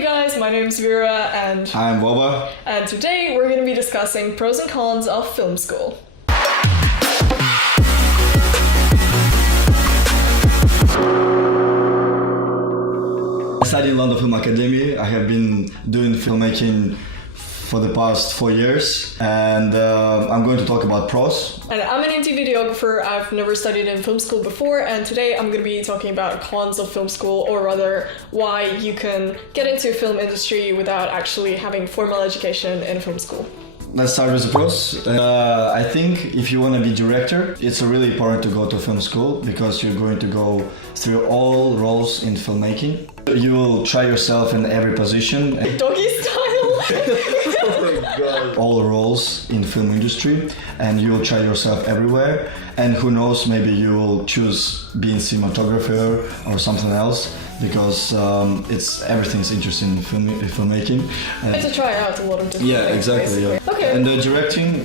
Hey guys, my name's Vera and I'm Boba. And today we're going to be discussing pros and cons of film school. I studied in London Film Academy. I have been doing filmmaking for the past 4 years, and I'm going to talk about pros. And I'm an indie videographer. I've never studied in film school before, and today I'm going to be talking about cons of film school, or rather why you can get into film industry without actually having formal education in film school. Let's start with the pros. I think if you want to be director, it's really important to go to film school because you're going to go through all roles in filmmaking. You will try yourself in every position. Doggy style! All roles in film industry, and you will try yourself everywhere. And who knows, maybe you will choose being cinematographer or something else, because everything's interesting in filmmaking. And to try out a lot of different things, exactly. Yeah. Okay. And the directing,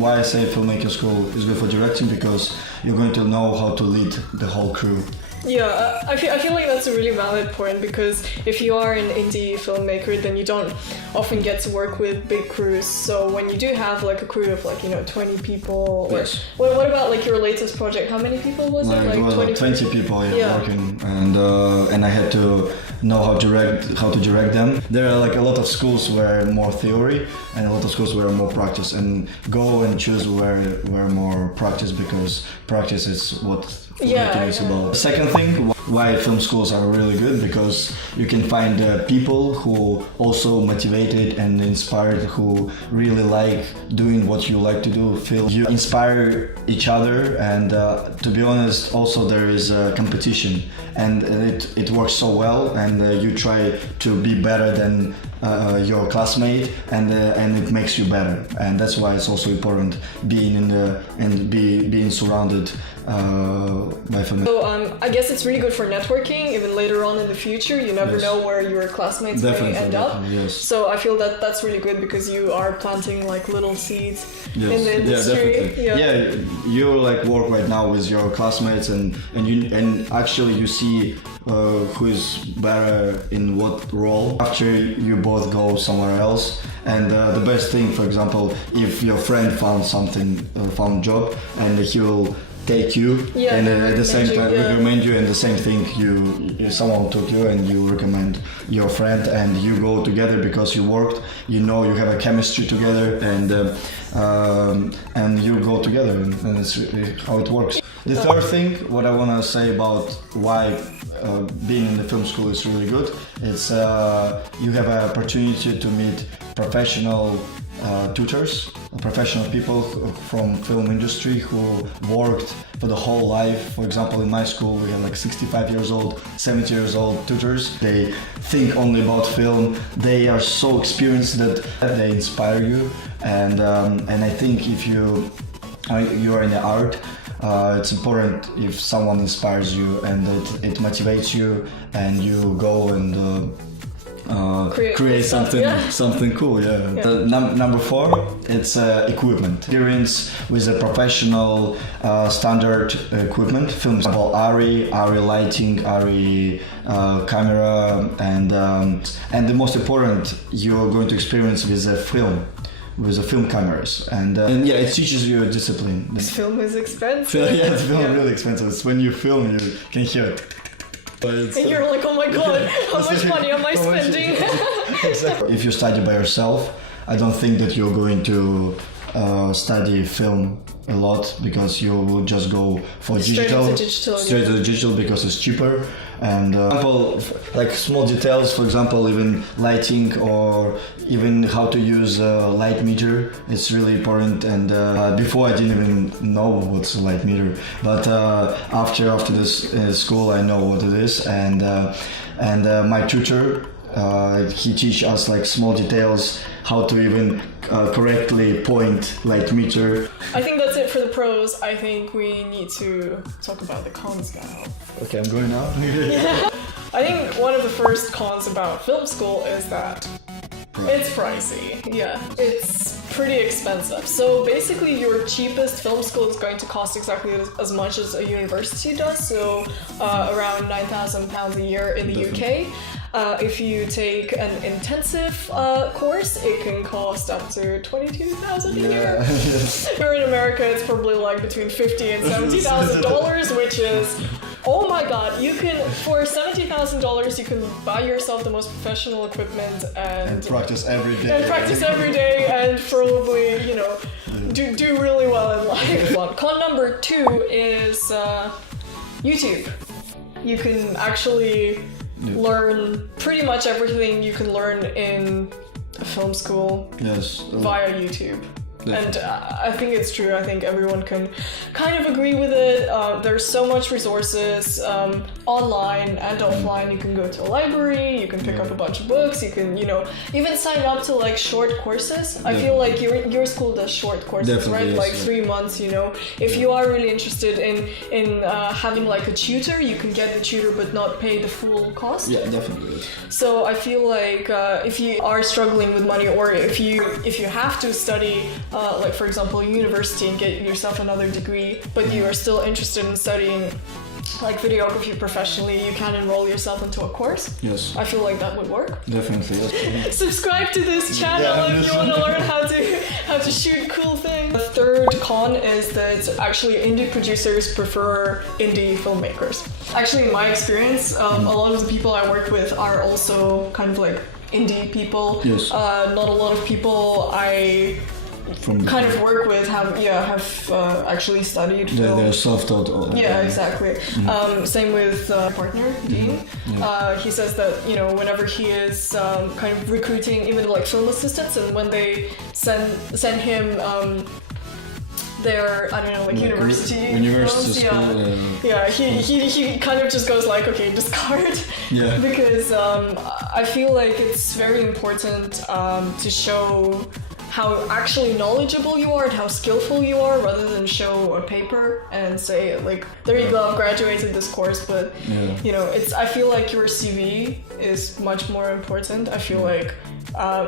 why I say filmmaking school is good for directing, because you're going to know how to lead the whole crew. Yeah, I feel like that's a really valid point, because if you are an indie filmmaker, then you don't often get to work with big crews. So when you do have like a crew of 20 people, yes. What about like your latest project? How many people was it? Like 20 people working, and I had to know how to direct them. There are like a lot of schools where more theory and a lot of schools where more practice, and go and choose where more practice, because practice is what filmmaking is about. Second thing, why film schools are really good, because you can find people who also motivated and inspired, who really like doing what you like to do. You inspire each other, and to be honest, also there is a competition, and it works so well, and you try to be better than your classmate, and it makes you better, and that's why it's also important being being surrounded by family. So I guess it's really good for networking, even later on in the future. You never know where your classmates may end up. Yes. So I feel that that's really good, because you are planting like little seeds in the industry. Yeah, definitely. You like work right now with your classmates, and actually you see who is better in what role after you both go somewhere else. And the best thing, for example, if your friend found job, and he will take you, and at the same time recommend you, and the same thing, someone took you and you recommend your friend, and you go together because you worked, you have a chemistry together, and you go together, and it's how it works. The third thing, what I want to say about why being in the film school is really good, it's you have an opportunity to meet professional tutors, professional people from film industry who worked for the whole life. For example, in my school we have like 65 years old, 70 years old tutors. They think only about film. They are so experienced that they inspire you, and I think if you are in the art, it's important if someone inspires you, and it motivates you, and you go and create something cool. Number 4, it's equipment. Experience with a professional standard equipment. Films about ARRI lighting, ARRI camera, and the most important, you're going to experience with a film. With the film cameras, and it teaches you a discipline. This film is expensive. It's really expensive. It's when you film, you can hear it. And you're like, oh my god, how much money am I spending? Exactly. If you study by yourself, I don't think that you're going to study film a lot, because you will just go for straight to the digital, because it's cheaper. And like small details, for example, even lighting, or even how to use a light meter, it's really important. And before I didn't even know what's a light meter, but after this school I know what it is, and my tutor, he teach us like small details, how to even correctly point light meter. I think that's it for the pros. I think we need to talk about the cons now. Okay, I'm going now. I think one of the first cons about film school is that it's pricey. Yeah, it's pretty expensive. So basically your cheapest film school is going to cost exactly as much as a university does, so around £9,000 a year in the UK. If you take an intensive course, it can cost up to $22,000 a year. Here in America, it's probably like between $50,000 and $70,000, which is, oh my god, you can, for $70,000, you can buy yourself the most professional equipment and practice every day. And practice every day and probably, you know, do really well in life. Con number 2 is YouTube. You can actually learn pretty much everything you can learn in a film school via YouTube. And I think it's true. I think everyone can kind of agree with it. There's so much resources online and offline. You can go to a library, you can pick up a bunch of books, you can, you know, even sign up to like short courses. I feel like your school does short courses, right? Like 3 months, you know. If you are really interested in having like a tutor, you can get the tutor but not pay the full cost. Yeah, definitely. So I feel like if you are struggling with money, or if you have to study like for example university and get yourself another degree, but you are still interested in studying like videography professionally, you can enroll yourself into a course. Yes. I feel like that would work. Definitely. Yes. Subscribe to this channel if you want to learn how to shoot cool things. The third con is that actually indie producers prefer indie filmmakers. Actually, in my experience, a lot of the people I work with are also kind of like indie people. Yes. Not a lot of people I kind of work with have actually studied film. They're self-taught. Yeah, exactly. Same with partner Dean. He says that, you know, whenever he is kind of recruiting even like film assistants, and when they send him their, I don't know, like university school, he kind of just goes like, okay, discard. Because I feel like it's very important to show how actually knowledgeable you are and how skillful you are, rather than show a paper and say like, there you go, I've graduated this course, but you know, I feel like your CV is much more important. I feel like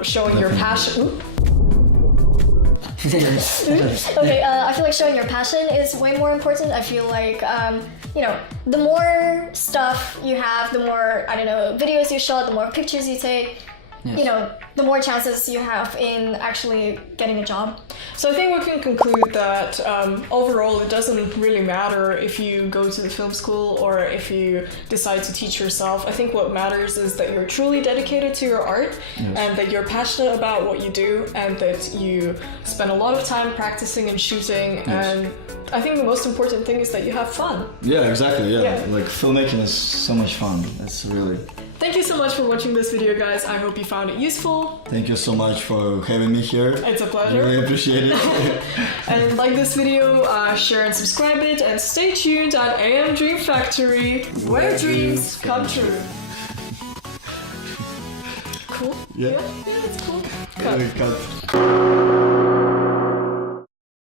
showing your passion. Okay, I feel like showing your passion is way more important. I feel like, you know, the more stuff you have, the more, I don't know, videos you shot, the more pictures you take, you know, the more chances you have in actually getting a job. So I think we can conclude that overall it doesn't really matter if you go to the film school or if you decide to teach yourself. I think what matters is that you're truly dedicated to your art and that you're passionate about what you do and that you spend a lot of time practicing and shooting, and I think the most important thing is that you have fun. Yeah, exactly, like filmmaking is so much fun. It's really... Thank you so much for watching this video, guys. I hope you found it useful. Thank you so much for having me here. It's a pleasure. Really appreciate it. And like this video, share and subscribe it, and stay tuned on AM Dream Factory, where dreams come true. Cool? Yeah. Yeah, it's cool. Cut.